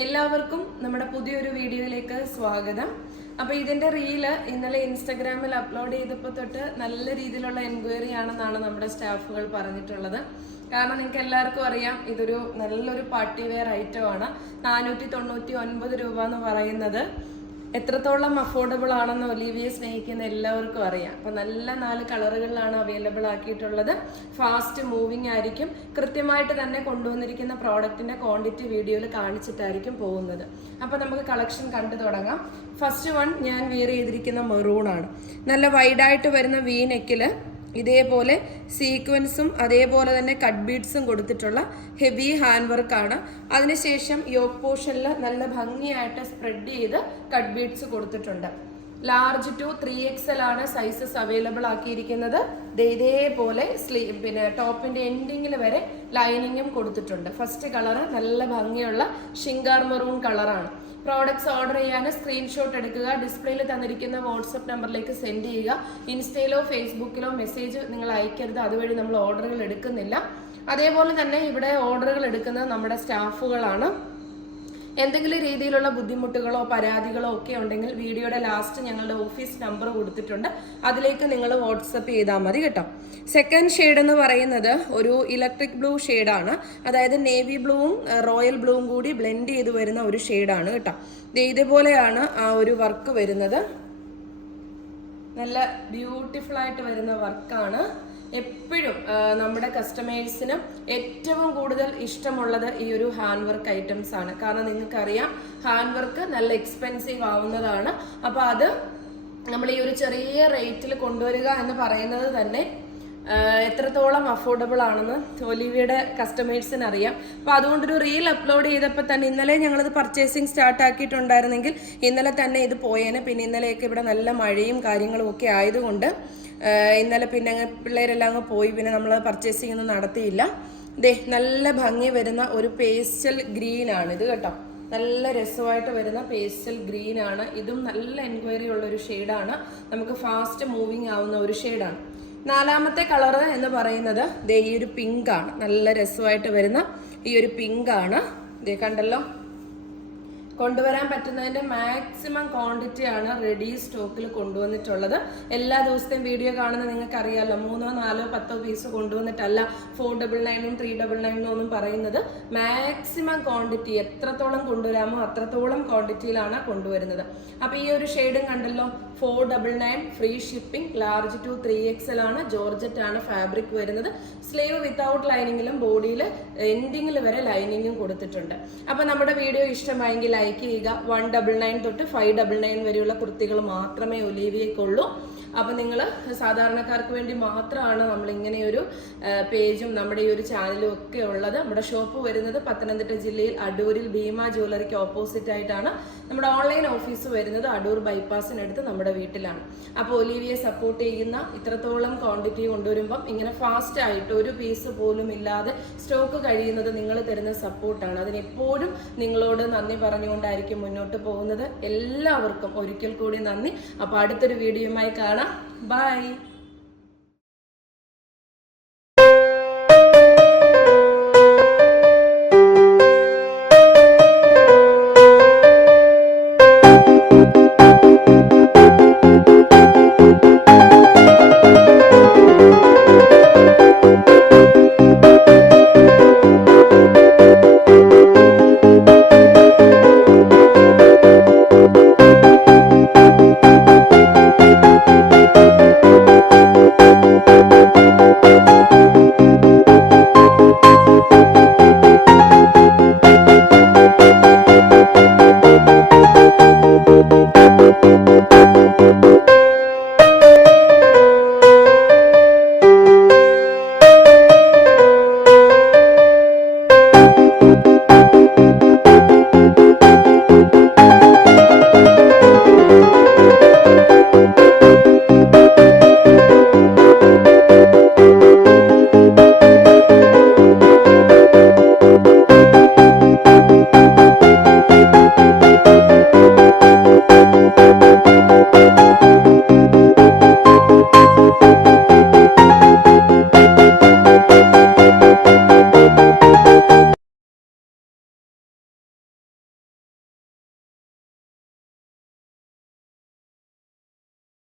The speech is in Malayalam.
എല്ലാവർക്കും നമ്മുടെ പുതിയൊരു വീഡിയോയിലേക്ക് സ്വാഗതം. അപ്പോൾ ഇതിന്റെ റീൽ ഇന്നലെ ഇൻസ്റ്റഗ്രാമിൽ അപ്ലോഡ് ചെയ്തപ്പോൾ തൊട്ട് നല്ല രീതിയിലുള്ള എൻക്വയറി ആണെന്നാണ് നമ്മുടെ സ്റ്റാഫുകൾ പറഞ്ഞിട്ടുള്ളത്. കാരണം നിങ്ങൾക്ക് എല്ലാവർക്കും അറിയാം ഇതൊരു നല്ലൊരു പാർട്ടി വെയർ ഐറ്റം ആണ്. നാനൂറ്റി തൊണ്ണൂറ്റി ഒൻപത് രൂപ എന്ന് പറയുന്നത്. എത്രത്തോളം അഫോർഡബിൾ ആണെന്ന് ഒലീവിയെ സ്നേഹിക്കുന്ന എല്ലാവർക്കും അറിയാം. അപ്പോൾ നല്ല നാല് കളറുകളിലാണ് അവൈലബിൾ ആക്കിയിട്ടുള്ളത്. ഫാസ്റ്റ് മൂവിങ് ആയിരിക്കും. കൃത്യമായിട്ട് തന്നെ കൊണ്ടുവന്നിരിക്കുന്ന പ്രോഡക്റ്റിന്റെ ക്വാണ്ടിറ്റി വീഡിയോയിൽ കാണിച്ചിട്ടായിരിക്കും പോകുന്നത്. അപ്പോൾ നമുക്ക് കളക്ഷൻ കണ്ടു തുടങ്ങാം. ഫസ്റ്റ് വൺ ഞാൻ വിയർ ചെയ്തിരിക്കുന്ന മെറൂൺ ആണ്. നല്ല വൈഡായിട്ട് വരുന്ന വീ നെക്കിൽ ഇതേപോലെ സീക്വൻസും അതേപോലെ തന്നെ കട്ട് ബീഡ്സും കൊടുത്തിട്ടുള്ള ഹെവി ഹാൻഡ് വർക്കാണ് അതിനുശേഷം യോഗ് പോർഷനിൽ നല്ല ഭംഗിയായിട്ട് സ്പ്രെഡ് ചെയ്ത് കട്ട് ബീഡ്സ് കൊടുത്തിട്ടുണ്ട്. ലാർജ് ടു ത്രീ എൽ ആണ് സൈസസ് അവൈലബിൾ ആക്കിയിരിക്കുന്നത്. ഇതേപോലെ സ്ലീ പിന്നെ ടോപ്പിന്റെ എൻഡിങ്ങിൽ വരെ ലൈനിങ്ങും കൊടുത്തിട്ടുണ്ട്. ഫസ്റ്റ് കളറ് നല്ല ഭംഗിയുള്ള ഷിങ്കാർ മെറൂൺ കളറാണ് പ്രോഡക്ട്സ് ഓർഡർ ചെയ്യാൻ സ്ക്രീൻഷോട്ട് എടുക്കുക ഡിസ്പ്ലേയിൽ തന്നിരിക്കുന്ന വാട്സപ്പ് നമ്പറിലേക്ക് സെൻഡ് ചെയ്യുക. ഇൻസ്റ്റയിലോ ഫേസ്ബുക്കിലോ മെസ്സേജ് നിങ്ങൾ അയക്കരുത്. അതുവഴി നമ്മൾ ഓർഡറുകൾ എടുക്കുന്നില്ല. അതേപോലെ തന്നെ ഇവിടെ ഓർഡറുകൾ എടുക്കുന്നത് നമ്മുടെ സ്റ്റാഫുകളാണ് എന്തെങ്കിലും രീതിയിലുള്ള ബുദ്ധിമുട്ടുകളോ പരാതികളോ ഒക്കെ ഉണ്ടെങ്കിൽ വീഡിയോയുടെ ലാസ്റ്റ് ഞങ്ങളുടെ ഓഫീസ് നമ്പർ കൊടുത്തിട്ടുണ്ട്. അതിലേക്ക് നിങ്ങൾ വാട്സപ്പ് ചെയ്താൽ മതി കേട്ടോ. സെക്കൻഡ് ഷെയ്ഡ് എന്ന് പറയുന്നത് ഒരു ഇലക്ട്രിക് ബ്ലൂ ഷെയ്ഡാണ് അതായത് നേവി ബ്ലൂവും റോയൽ ബ്ലൂവും കൂടി ബ്ലെൻഡ് ചെയ്ത് വരുന്ന ഒരു ഷെയ്ഡാണ് കേട്ടോ. ഇതേപോലെയാണ് ആ ഒരു വർക്ക് വരുന്നത്. നല്ല ബ്യൂട്ടിഫുൾ ആയിട്ട് വരുന്ന വർക്കാണ് എപ്പോഴും നമ്മുടെ കസ്റ്റമേഴ്സിന് ഏറ്റവും കൂടുതൽ ഇഷ്ടമുള്ളത് ഈ ഒരു ഹാൻഡ് വർക്ക് ഐറ്റംസ് ആണ്. കാരണം നിങ്ങൾക്കറിയാം ഹാൻഡ് വർക്ക് നല്ല എക്സ്പെൻസീവ് ആവുന്നതാണ്. അപ്പോൾ അത് നമ്മൾ ഈ ഒരു ചെറിയ റേറ്റിൽ കൊണ്ടുവരിക എന്ന് പറയുന്നത് തന്നെ എത്രത്തോളം അഫോർഡബിൾ ആണെന്ന് ഒലിവിയുടെ കസ്റ്റമേഴ്സിന് അറിയാം. അപ്പോൾ അതുകൊണ്ടൊരു റീൽ അപ്ലോഡ് ചെയ്തപ്പോൾ തന്നെ ഇന്നലെ ഞങ്ങളത് പർച്ചേസിങ് സ്റ്റാർട്ട് ആക്കിയിട്ടുണ്ടായിരുന്നെങ്കിൽ ഇന്നലെ തന്നെ ഇത് പോയേനെ. പിന്നെ ഇന്നലെയൊക്കെ ഇവിടെ നല്ല മഴയും കാര്യങ്ങളും ഒക്കെ ആയതുകൊണ്ട് ഇന്നലെ പിന്നെ അങ്ങ് പിള്ളേരെല്ലാം അങ്ങ് പോയി. പിന്നെ നമ്മൾ പർച്ചേസിംഗ് ഒന്നും നടത്തിയില്ല. ദേ നല്ല ഭംഗി വരുന്ന ഒരു പേസ്റ്റൽ ഗ്രീൻ ആണ് ഇത് കേട്ടോ. നല്ല രസമായിട്ട് വരുന്ന പേസ്റ്റൽ ഗ്രീൻ ആണ്. ഇതും നല്ല എൻക്വയറി ഉള്ള ഒരു ഷെയ്ഡാണ് നമുക്ക് ഫാസ്റ്റ് മൂവിങ് ആവുന്ന ഒരു ഷെയ്ഡാണ് നാലാമത്തെ കളറ് എന്ന് പറയുന്നത് ദേ ഈ ഒരു പിങ്കാണ് നല്ല രസമായിട്ട് വരുന്ന ഈ ഒരു പിങ്കാണ് ദേ കണ്ടല്ലോ? കൊണ്ടുവരാൻ പറ്റുന്നതിന്റെ മാക്സിമം ക്വാണ്ടിറ്റി ആണ് റെഡി സ്റ്റോക്കിൽ കൊണ്ടുവന്നിട്ടുള്ളത്. എല്ലാ ദിവസത്തെയും വീഡിയോ കാണുന്ന നിങ്ങൾക്ക് അറിയാമല്ലോ മൂന്നോ നാലോ പത്തോ പീസ് കൊണ്ടുവന്നിട്ടല്ല ഫോർ ഡബിൾ നയനും ത്രീ ഡബിൾ നയനും ഒന്നും പറയുന്നത്. മാക്സിമം ക്വാണ്ടിറ്റി എത്രത്തോളം കൊണ്ടുവരാമോ അത്രത്തോളം ക്വാണ്ടിറ്റിയിലാണ് കൊണ്ടുവരുന്നത്. അപ്പോൾ ഈ ഒരു ഷെയ്ഡും കണ്ടല്ലോ four double nine free shipping large to three X L ആണ് ജോർജറ്റ് ആണ് ഫാബ്രിക് വരുന്നത്. സ്ലീവ് വിത്തൗട്ട് ലൈനിങ്ങിലും ബോഡിയിൽ എൻഡിങ്ങിൽ വരെ ലൈനിങ്ങും കൊടുത്തിട്ടുണ്ട്. അപ്പോൾ നമ്മുടെ വീഡിയോ ഇഷ്ടമായെങ്കിൽ ലൈക്ക് ചെയ്യുക. വൺ ഡബിൾ നയൻ തൊട്ട് ഫൈവ് ഡബിൾ നയൻ വരെയുള്ള കുർത്തികൾ മാത്രമേ ഒലീവിയേക്കുള്ളൂ അപ്പം നിങ്ങൾ സാധാരണക്കാർക്ക് വേണ്ടി മാത്രമാണ് നമ്മൾ ഇങ്ങനെയൊരു പേജും നമ്മുടെ ഈ ഒരു ചാനലും ഒക്കെ ഉള്ളത്. നമ്മുടെ ഷോപ്പ് വരുന്നത് പത്തനംതിട്ട ജില്ലയിൽ അടൂരിൽ ഭീമ ജ്വല്ലറിക്ക് ഓപ്പോസിറ്റ് ആയിട്ടാണ്. നമ്മുടെ ഓൺലൈൻ ഓഫീസ് വരുന്നത് അടൂർ ബൈപ്പാസിനടുത്ത് നമ്മുടെ വീട്ടിലാണ്. അപ്പോൾ ഒലീവിയെ സപ്പോർട്ട് ചെയ്യുന്ന ഇത്രത്തോളം ക്വാണ്ടിറ്റി കൊണ്ടുവരുമ്പം ഇങ്ങനെ ഫാസ്റ്റ് ആയിട്ട് ഒരു പീസ് പോലും ഇല്ലാതെ സ്റ്റോക്ക് കഴിയുന്നത് നിങ്ങൾ തരുന്ന സപ്പോർട്ടാണ് അതിനെപ്പോഴും നിങ്ങളോട് നന്ദി പറഞ്ഞുകൊണ്ടായിരിക്കും മുന്നോട്ട് പോകുന്നത്. എല്ലാവർക്കും ഒരിക്കൽ കൂടി നന്ദി. അപ്പോൾ അടുത്തൊരു വീഡിയോയുമായി കാണാം. ಮಾಡೋಣ ಬಾಯ್